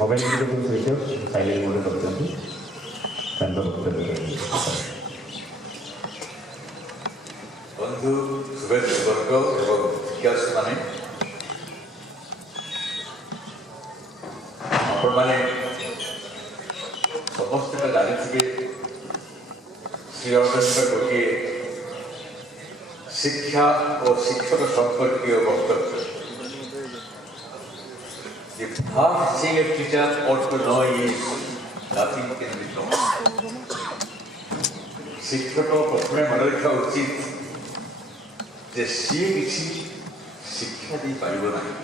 Mobile सहित silent mode करते बंधु शुभेच्छा वर्ग एवं शिक्षार्थी माने आपण माने समस्त जानी श्री अरविंद गोटे शिक्षा और शिक्षक संपर्कीय वक्तव्य The path seeing a teacher ought to know is nothing can be known. शिक्षक प्रथम मन रखा उचित जे सी किसी शिक्षा दे पारिबो नाही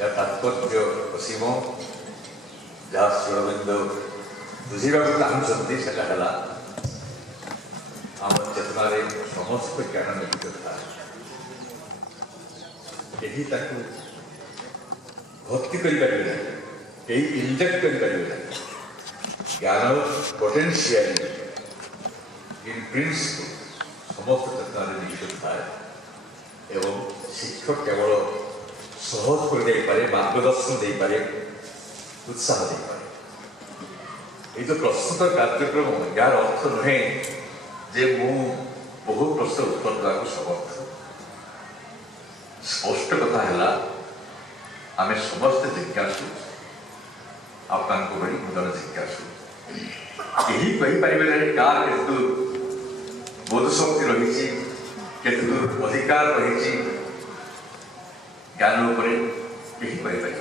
या तात्पर्य असीम जहाँ श्रीअरविंद बुझाक चाहते सेटा आम चेतनार समस्त ज्ञान निहित था यही भक्ति करें इंजेक्ट करें ज्ञान पोटेंशियल इन प्रिंसिपल समस्त चेतनार निहित था एवं शिक्षक केवल सहज कर मार्गदर्शन दे पारे उत्साह दे पारे ये जो प्रस्तुत कार्यक्रम यार अर्थ नुहे जे मु बहु प्रश्न उत्तर देवाक समर्थ स्पष्ट कथा है आम समस्ते जिज्ञासु आपन बड़ी मुदन जिज्ञासु यही कहीपर कार केतु बोधशक्ति रही केतु अधिकार रही ज्ञान यही कहीपर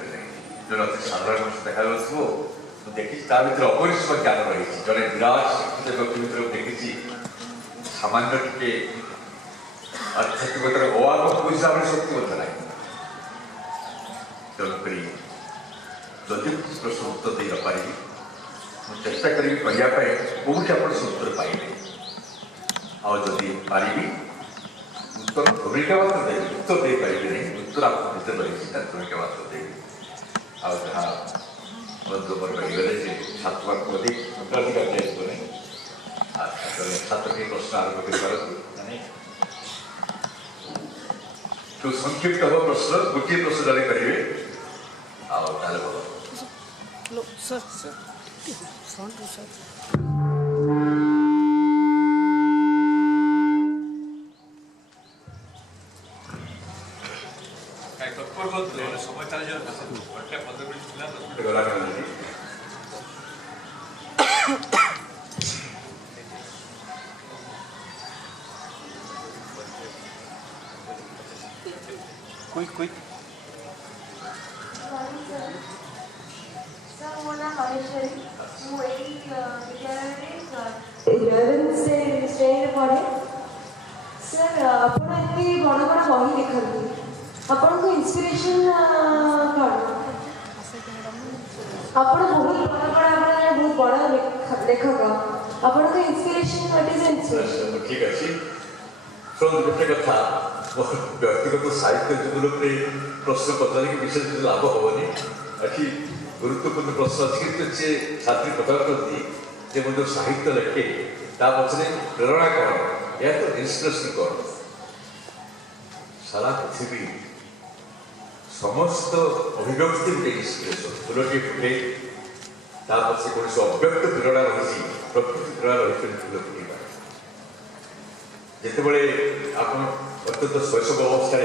जो अति साधारण देखा मुझे देखी भर अपरिसीम ज्ञान रही जड़े विराट शिक्षित व्यक्ति भर देखी सामान्य टे आध्यात्मिकतार अभाव बुझा शक्ति मत ना तेणुक जदि प्रश्न उत्तर दे पारि मुझे चेष्टा करी कहवाई कौटी आप उत्तर पाइबे आदि पारि उत्तर भूमिका मात्र देवी उत्तर दे पारे नहीं उत्तर आपको भीतर रही भूमिका मात्र देवी आ जहाँ बंधु मोर कहीगले छात्र को अधिक अग्राधिकार दिखाई नहीं अच्छा छात्र के प्रश्न आरम्भ कर तो संक्षिप्त हम प्रश्न गोटे प्रश्न जड़े करेंगे Quick. इंस्पिरेशन बहुत बड़ा लेखक आप इंस्पिरेशन ठीक अच्छे गोटे कथा व्यक्तिगत साहित्य जीवन प्रश्न पचार विशेष लाभ हेनी अच्छी गुरुत्वपूर्ण प्रश्न अच्छी सी छात्री प्रचार करती जो साहित्य लेखे पचर प्रेरणा कौन या तो इंस्पिरेशन कौन सारा पृथ्वी समस्त अभिव्यक्ति गोटे इंस्पिरेशन फूलटे फुटे पचे कौन अव्यक्त प्रेरणा रही प्रकृति प्रेरणा रही फूल फुटा जितेबले आप अत्यंत शैशव अवस्था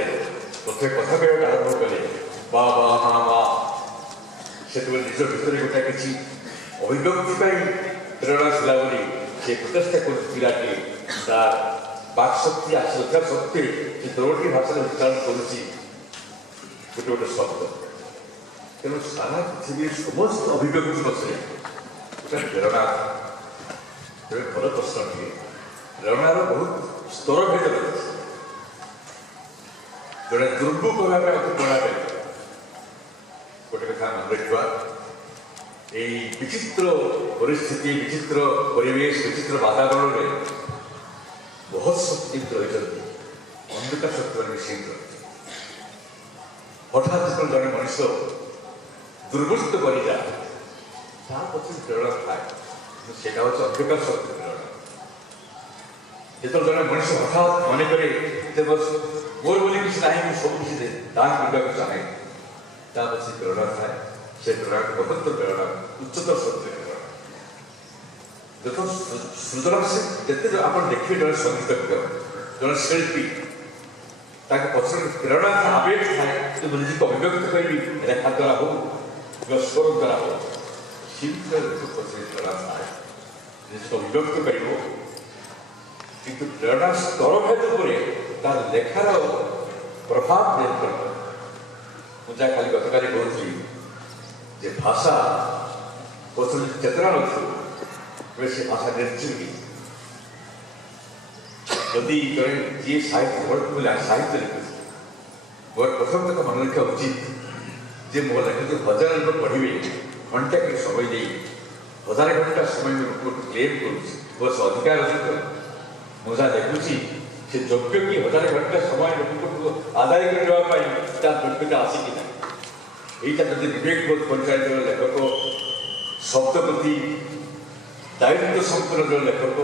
प्रथम कथा कहना आरंभ कले बा से निज भर गोटा किसी अभिव्यक्ति प्रेरणा था बोली से प्रचेषा कर तार बाक्शक्ति आशा सत्वे से दौड़ती भाषा उच्चारण करुच्ची गोटे गोटे शब्द तेणु सारा पृथ्वी समस्त अभिव्यक्ति पक्षे गोटे प्रेरणा भल प्रश्न टे प्रेरणार बहुत स्तर भेद रही जड़े दुर्मुख भाव अति प्रेरणा पाई गोटे कथा मन रखा यही विचित्र परिस्थिति विचित्र परिवेश विचित्र वातावरण में बहुत शक्ति रही अंधकार शक्ति मैंने मिसेक हठात जो जड़े मनीष दुर्बृत्त बनी जाए पक्ष प्रेरणा थाए से अंधकार शक्ति प्रेरणा जो जड़े मनीष हठात मन करे मोर बोली किसी ना सब किसी दान करने चाहे पक्ष प्रेरणा थाए से प्रेरणा बहुत प्रेरणा उच्चतर शक्ति प्रेरणा देखो सृजनशील जिते आप देखिए जड़े संगीतज्ञ जड़े शिल्पी पक्ष प्रेरणा आवेग थाए निजी को अभिव्यक्त करी रेखा द्वारा हो स्वर द्वारा हो शिल्प पक्ष प्रेरणा थाए निजी को अभिव्यक्त कर किंतु प्रेरणा स्तर भेद पर तार लेखार प्रभाव निर्भर मुझे खाली गतकाली कहती जे भाषा प्रथम चेतना नथी से भाषा निर्जीवी जदि जी साहित्य बोले साहित्य लिखुच मोर प्रथम तक मन रखा उचित जे मोर लेखा जो हजार लोग पढ़े घंटा के समय दे हजार घंटा समय क्लेम कर अधिकार अच्छे मुझा देखुची से योग्य कि हजार घंटा समय लोक आदाय करने योग्यता आसी कि ना यहीटा जब विवेकबोध पंचायत लेखक शब्द प्रति दायित्व संपन्न जो लेखक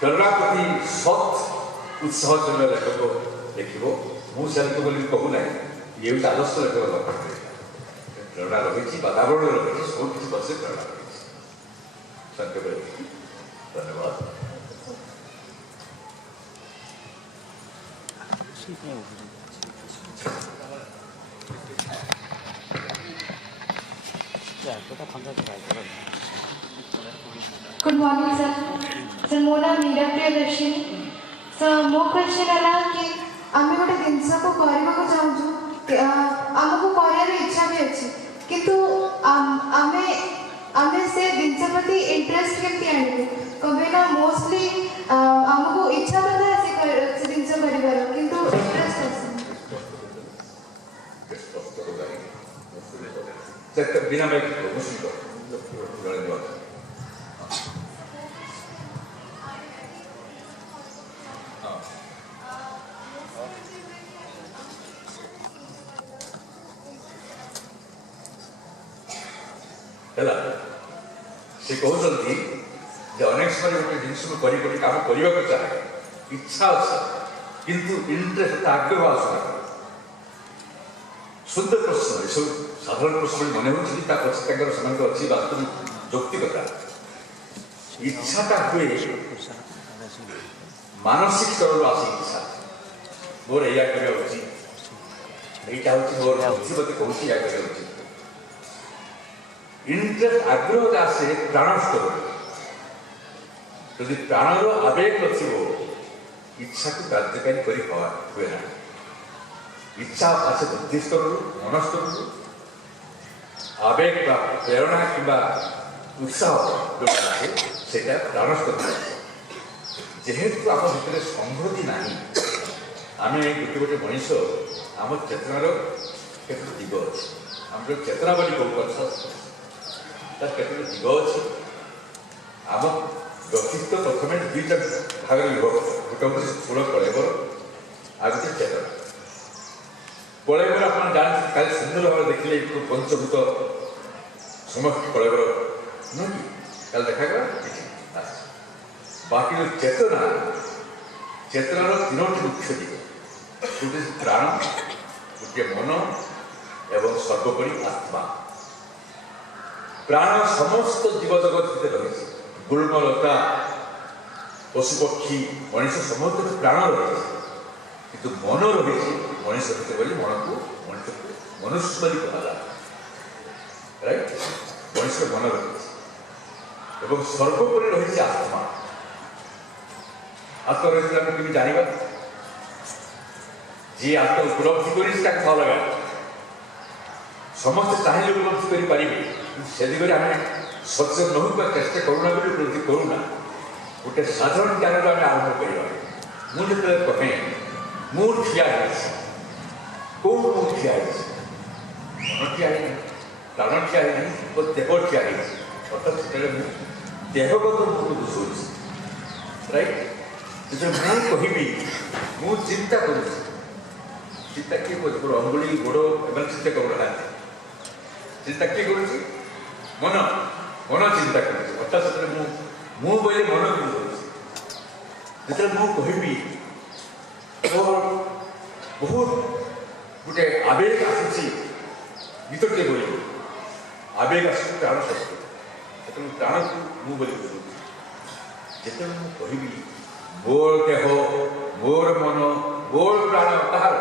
प्रेरणा प्रति सत् उत्साह जो लेखक लिख मुझे बोली कहूना ये आदर्श लेखक दरकार प्रेरणा रही वातावरण रही सब किसी बसे प्रेरणा रही संक्षेप धन्यवाद। Good morning, sir. Sir, my name is Meera Priyadarshini. Sir, my question है कि आमे गोटे जिनस को करने को चाहूँ आमको करार इच्छा भी अच्छी किंतु आमे से जिनस प्रति इंटरेस्ट केमती आने कभी ना मोस्टली आमको इच्छा तो था से जिनस करिवार किंतु इंटरेस्ट आसे बिना मैं से कहते अनेक समय गोटे जिनस कम करने को चाहे इच्छा अच्छे किंतु इंटरेस्ट आग्रह आसना सुंदर प्रश्न ये सब साधारण प्रश्न मन हो पचे अच्छी वास्तविक यौक्तिकता इच्छाटा हुए मानसिक स्तर आस इच्छा मोर या करवा उचित यहाँ हूँ मोर बुद्धि मत कहूँ या करवा उचित इंटरेस्ट आग्रह आसे प्राण स्तर यदि प्राणर आवेग नथिबो इच्छा को कार्यकारी करी हुए ना इच्छा आसे बुद्धि स्तर मन स्तर आवेग प्रेरणा कि उत्साह जो से प्राण स्तर जेहेतु आम भीतर संहति ना आम गोटे गोटे मनीष आम चेतनार केत दिग अच्छे आम जो चेतना बोली कहूँ तार केत दिग अच्छे आम व्यक्तित्व प्रथम दुईटा भाग गोटे हूँ स्थूल कलेवर आ गए चेतना कलेवर आप जानते कल सुंदर भाव देखिए पंचभूत समस्त कलेवर नुह कि कल देखा बाकी जो चेतना चेतनार तीनोटी मुख्य दिग गोटे प्राण गोटे मन एवं सर्वोपरि आत्मा प्राण समस्त जीवजगत रही गुल्मलता पशुपक्षी मनीष समस्त प्राण रही किंतु मन रही मनीष भीतर बोली मन को मनुष्य बोली कहला राइट मनीष मन रही सर्वोपरि रही आत्मा आत्मा रही आम जाना जी आत्मा उपलब्धि कर लगा समस्त चाहिए उपलब्धि करें से दिगरे आम सचेतन न होगा चेष्टा करूना उपलब्धि करूना गोटे साधारण ज्ञान आम आरंभ करवा मुझे कहे मुझे ठिया कौ ठिया ମନ ଠିଆ ହେଇନାହିଁ, ପ୍ରାଣ ଠିଆ ହେଇନାହିଁ ଓ ଦେହ ଠିଆ ହେଇଛି। ଅର୍ଥାତ୍ ସେତେବେଳେ ମୁଁ ଦେହଗତ ମୁହଁକୁ ଦୋଷଉଛି, ରାଇଟ୍। ଯେତେବେଳେ ମୁଁ କହିବି ମୁଁ ଚିନ୍ତା କରୁଛି, ଚିନ୍ତା କିଏ କରୁଛି? ମୋର ଅଙ୍ଗୁଳି ଗୋଡ଼ ଏମାନେ ଚିନ୍ତା କରୁନାହାନ୍ତି। ଚିନ୍ତା କିଏ କରୁଛି? ମନ। ମନ ଚିନ୍ତା କରୁଛି। ଅର୍ଥାତ୍ ସେତେବେଳେ ମୁଁ ବୋଇଲେ ମନ କରୁଛି। ଯେତେବେଳେ ମୁଁ କହିବି ମୋର ବହୁତ ଗୋଟେ ଆବେଗ ଆସୁଛି, ଗୀତଟିଏ ବୋଲିବି ଆବେଗ ଆସୁଛି ପ୍ରାଣ ଶକ୍ତି, ସେତେବେଳେ ପ୍ରାଣକୁ ମୁଁ ବୋଲି ବୁଝୁଛି। ଯେତେବେଳେ ମୁଁ କହିବି ମୋର ଦେହ, ମୋର ମନ, ମୋର ପ୍ରାଣ କାହାର,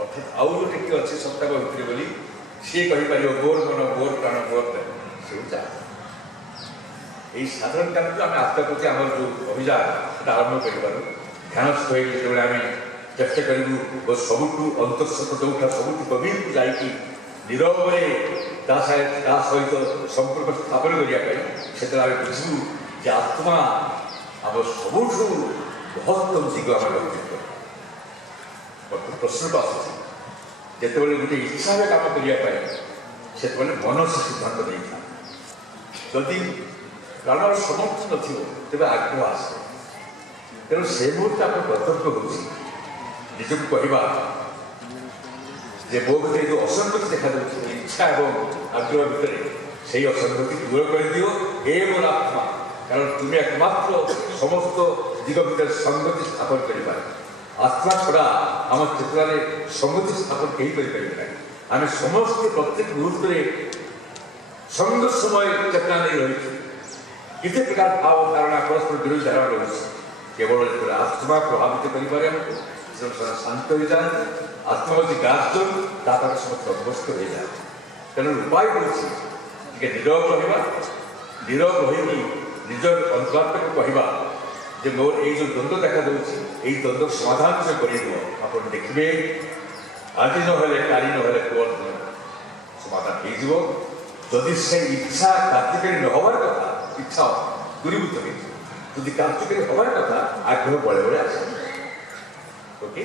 ଅର୍ଥାତ୍ ଆଉ ଗୋଟେ କିଏ ଅଛି ସପ୍ତାହ ଭିତରେ ବୋଲି ସିଏ କହିପାରିବ ମୋର ମନ, ମୋର ପ୍ରାଣ, ମୋର ଦେହ। ସେ ଚାଲ এই সাধারণ কারণে আমি আত্মা প্রতি আমার যে অভিযান সেটা আরম্ভ করিপারু। ধ্যানস্থ হয়ে যেতবে আমি চেষ্টা করবু ও সবুঠু অন্তঃস্থ যোଉটা সবুঠু গভীরକୁ ଯାଇକି ନିରବରେ ତା ସହିତ ସମ୍ପର୍କ ସ୍ଥାପନ କରିବା ପାଇଁ ସେତେବେଳେ ଆମେ ବୁଝିବୁ ଯେ ଆତ୍ମା ଆମ ସବୁଠୁ ମହତ୍ତମ ଦିଗ ଆମେ ବ୍ୟକ୍ତିତ୍ୱ। ବର୍ତ୍ତମାନ ପ୍ରଶ୍ନକୁ ଆସୁଛି, ଯେତେବେଳେ ଗୋଟେ ଇଚ୍ଛାରେ କାମ କରିବା ପାଇଁ ସେତେବେଳେ ମନ ସେ ସିଦ୍ଧାନ୍ତ ନେଇଥାଏ। ଯଦି ପ୍ରାଣର ସମର୍ଥ ନଥିବ ତେବେ ଆଗ୍ରହ ଆସିବ। ତେଣୁ ସେ ମୁହୂର୍ତ୍ତେ ଆମର କର୍ତ୍ତବ୍ୟ ହେଉଛି ନିଜକୁ କହିବା ଯେ ମୋ ଭିତରେ ଯେଉଁ ଅସଙ୍ଗତି ଦେଖାଯାଉଛି ଇଚ୍ଛା ଏବଂ ଆଗ୍ରହ ଭିତରେ, ସେଇ ଅସଙ୍ଗତି ଦୂର କରିଦିଅ ହେ ମୋର ଆତ୍ମା। କାରଣ ତୁମେ ଏକମାତ୍ର ସମସ୍ତ ଦିଗ ଭିତରେ ସଙ୍ଗତି ସ୍ଥାପନ କରିପାରେ। ଆତ୍ମା ଛଡ଼ା ଆମ ଚେତନାରେ ସଙ୍ଗତି ସ୍ଥାପନ କେହି କରିପାରିବେ ନାହିଁ। ଆମେ ସମସ୍ତେ ପ୍ରତ୍ୟେକ ମୁହୂର୍ତ୍ତରେ ସଂଘର୍ଷମୟ ଚେତନା ନେଇ ରହିଛୁ। କେତେ ପ୍ରକାର ଭାବ ଧାରଣା ପରସ୍ପର ବିରୋଧୀ ଧାରଣା ରହୁଛି। କେବଳ ଯେତେବେଳେ ଆତ୍ମା ପ୍ରଭାବିତ କରିପାରେ ଆମକୁ, ସେମାନେ ଶାନ୍ତ ହୋଇଯାଆନ୍ତି। ଆତ୍ମା ହେଉଛି ଗାର୍ଜନ, ତାପରେ ସମସ୍ତେ ଅଭ୍ୟସ୍ତ ହୋଇଯାଆନ୍ତି। ତେଣୁ ଉପାୟ ହେଉଛି ଟିକେ ନୀରବ ରହିବା, ନୀରବ ରହିକି ନିଜର ଅନ୍ତରାତ୍ମାକୁ କହିବା ଯେ ମୋର ଏଇ ଯେଉଁ ଦ୍ୱନ୍ଦ୍ୱ ଦେଖାଯାଉଛି ଏଇ ଦ୍ୱନ୍ଦ୍ୱ ସମାଧାନ ସେ କରିଦେବ। ଆପଣ ଦେଖିବେ ଆଜି ନହେଲେ କାଲି ନହେଲେ ପରଦିନ ସମାଧାନ ହେଇଯିବ। ଯଦି ସେ ଇଚ୍ଛା କାର୍ଯ୍ୟକାରୀ ନ ହେବାର କଥା, ଇଚ୍ଛା ଦୂରୀଭୂତ ହେଇଯିବ। ଯଦି କାର୍ଯ୍ୟକାରୀ ହେବାର କଥା, ଆଗ୍ରହ ବଳେ ବଳେ ଆସିବ। ଓକେ।